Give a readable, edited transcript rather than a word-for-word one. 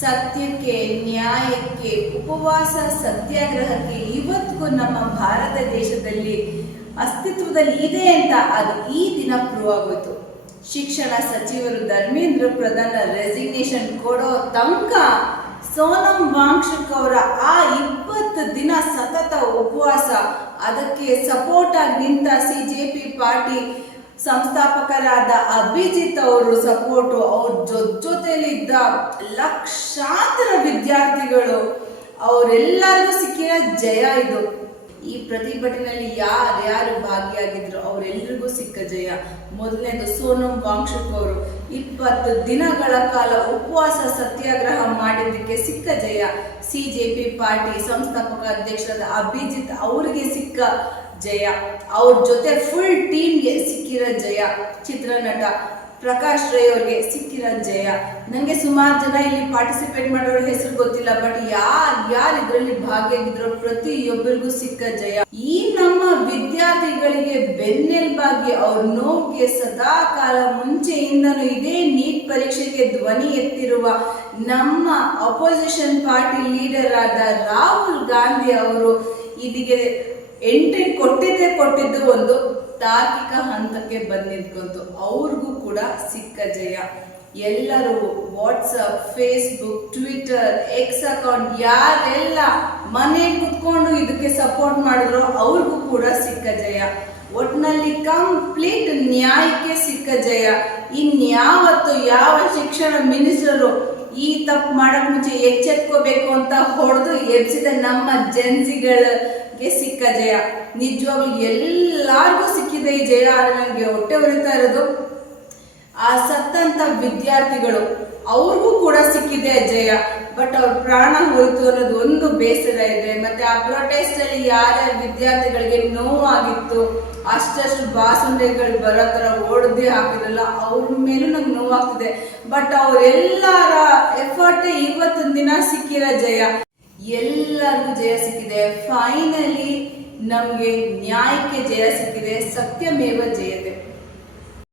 ಸತ್ಯಕ್ಕೆ, ನ್ಯಾಯಕ್ಕೆ, ಉಪವಾಸ ಸತ್ಯಾಗ್ರಹಕ್ಕೆ ಇವತ್ತಿಗೂ ನಮ್ಮ ಭಾರತ ದೇಶದಲ್ಲಿ ಅಸ್ತಿತ್ವದಲ್ಲಿ ಇದೆ ಅಂತ ಅದು ಈ ದಿನ ಪ್ರೂವ್ ಆಗೋಯ್ತು. ಶಿಕ್ಷಣ ಸಚಿವರು ಧರ್ಮೇಂದ್ರ ಪ್ರಧಾನ್ ರೆಸಿಗ್ನೇಷನ್ ಕೊಡೋ ತನಕ ಸೋನಂ ವಾಂಗ್ಚುಕ್ ಅವರ ಆ 20 ದಿನ ಸತತ ಉಪವಾಸ, ಅದಕ್ಕೆ ಸಪೋರ್ಟ್ ಆಗಿ ನಿಂತ ಸಿಜೆಪಿ ಪಾರ್ಟಿ ಸಂಸ್ಥಾಪಕರಾದ ಅಭಿಜಿತ್ ಅವರು ಸಪೋರ್ಟು, ಅವ್ರ ಜೊತೆಲಿದ್ದ ಲಕ್ಷಾಂತರ ವಿದ್ಯಾರ್ಥಿಗಳು ಅವರೆಲ್ಲರಿಗೂ ಸಿಕ್ಕಿರೋ ಜಯ ಇದು. ಈ ಪ್ರತಿಭಟನೆಯಲ್ಲಿ ಯಾರ್ಯಾರು ಭಾಗಿಯಾಗಿದ್ರು ಅವರೆಲ್ಲರಿಗೂ ಸಿಕ್ಕ ಜಯ. ಮೊದಲನೇದು ಸೋನಂ ವಾಂಗ್ಚುಕ್ ಅವರು 20 ದಿನಗಳ ಕಾಲ ಉಪವಾಸ ಸತ್ಯಾಗ್ರಹ ಮಾಡಿದ್ದಕ್ಕೆ ಸಿಕ್ಕ ಜಯ. ಸಿಜೆಪಿ ಪಾರ್ಟಿ ಸಂಸ್ಥಾಪಕ ಅಧ್ಯಕ್ಷರಾದ ಅಭಿಜಿತ್ ಅವರಿಗೆ ಸಿಕ್ಕ ಜಯ. ಅವ್ರ ಜೊತೆ ಫುಲ್ ಟೀಮ್ಗೆ ಸಿಕ್ಕಿರೋ ಜಯ. ಚಿತ್ರನಟ ಪ್ರಕಾಶ್ ರೈ ಅವ್ರಿಗೆ ಸಿಕ್ಕಿರೋ ಜಯ. ನನಗೆ ಸುಮಾರು ಜನ ಇಲ್ಲಿ ಪಾರ್ಟಿಸಿಪೇಟ್ ಮಾಡೋರ ಹೆಸರು ಗೊತ್ತಿಲ್ಲ, ಬಟ್ ಯಾರು ಇದರಲ್ಲಿ ಭಾಗಿಯಾಗಿದ್ರು ಪ್ರತಿಯೊಬ್ಬರಿಗೂ ಸಿಕ್ಕ ಜಯ. ಈ ನಮ್ಮ ವಿದ್ಯಾರ್ಥಿಗಳಿಗೆ ಬೆನ್ನೆಲುಬಾಗಿ ಅವ್ರ ನೋವಿಗೆ ಸದಾ ಕಾಲ ಮುಂಚೆಯಿಂದನೂ ಇದೇ ನೀಟ್ ಪರೀಕ್ಷೆಗೆ ಧ್ವನಿ ಎತ್ತಿರುವ ನಮ್ಮ ಅಪೋಸಿಷನ್ ಪಾರ್ಟಿ ಲೀಡರ್ ಆದ ರಾಹುಲ್ ಗಾಂಧಿ ಅವರು ಇದಕ್ಕೆ ಎಂಟ್ರಿ ಕೊಟ್ಟಿದ್ದು ಒಂದು ತಾರ್ಕಿಕ ಹಂತಕ್ಕೆ ಬಂದು ನಿಂತ್ಕೊಂತು. ಅವ್ರಿಗೂ ಕೂಡ ಸಿಕ್ಕ ಜಯ. ಎಲ್ಲರೂ WhatsApp, Facebook, Twitter, X account ಯಾರೆಲ್ಲ ಮನೆಗೆ ಕುತ್ಕೊಂಡು ಇದಕ್ಕೆ ಸಪೋರ್ಟ್ ಮಾಡಿದ್ರು ಅವ್ರಿಗೂ ಕೂಡ ಸಿಕ್ಕ ಜಯ. ಒಟ್ಟಿನಲ್ಲಿ ಕಂಪ್ಲೀಟ್ ನ್ಯಾಯಕ್ಕೆ ಸಿಕ್ಕ ಜಯ. ಇನ್ಯಾವತ್ತು ಯಾವ ಶಿಕ್ಷಣ ಮಿನಿಸ್ಟರು ಈ ತಪ್ಪು ಮಾಡಕ್ ಮುಂಚೆ ಎಚ್ಚೆತ್ಕೋಬೇಕು ಅಂತ ಹೊಡೆದು ಎಬ್ಸಿದ ನಮ್ಮ ಜನ್ಸಿಗಳಿಗೆ ಸಿಕ್ಕ ಜಯ. ನಿಜವಾಗ್ಲೂ ಎಲ್ಲಾರ್ಗೂ ಸಿಕ್ಕಿದೆ ಈ ಜಯ. ನನಗೆ ಹೊಟ್ಟೆ ಉರಿತಾ ಇರೋದು ಆ ಸತ್ತಂತ ವಿದ್ಯಾರ್ಥಿಗಳು, ಅವ್ರಿಗೂ ಕೂಡ ಸಿಕ್ಕಿದೆ ಜಯ. ಬಟ್ ಅವ್ರ ಪ್ರಾಣ ಹೋಯ್ತು ಅನ್ನೋದು ಒಂದು ಬೇಸರ ಇದೆ. ಮತ್ತೆ ಆ ಪ್ರೊಟೆಸ್ಟ್ ಅಲ್ಲಿ ಯಾರ್ಯಾರ ವಿದ್ಯಾರ್ಥಿಗಳಿಗೆ ನೋವಾಗಿತ್ತು, ಅಷ್ಟಷ್ಟು ಬಾಸುಂಡೆಗಳು ಬರೋ ತರ ಓಡದೆ ಹಾಕಿರಲ್ಲ, ಅವ್ರ ಮೇಲೂ ನಂಗೆ ನೋವಾಗ್ತಿದೆ. ಬಟ್ ಅವರೆಲ್ಲರ ಎಫರ್ಟ್ 20 ದಿನ ಸಿಕ್ಕಿರೋ ಜಯ. ಎಲ್ಲರಿಗೂ ಜಯ ಸಿಕ್ಕಿದೆ. ಫೈನಲಿ ನಮ್ಗೆ ನ್ಯಾಯಕ್ಕೆ ಜಯ ಸಿಕ್ಕಿದೆ. ಸತ್ಯಮೇವ ಜಯತೆ.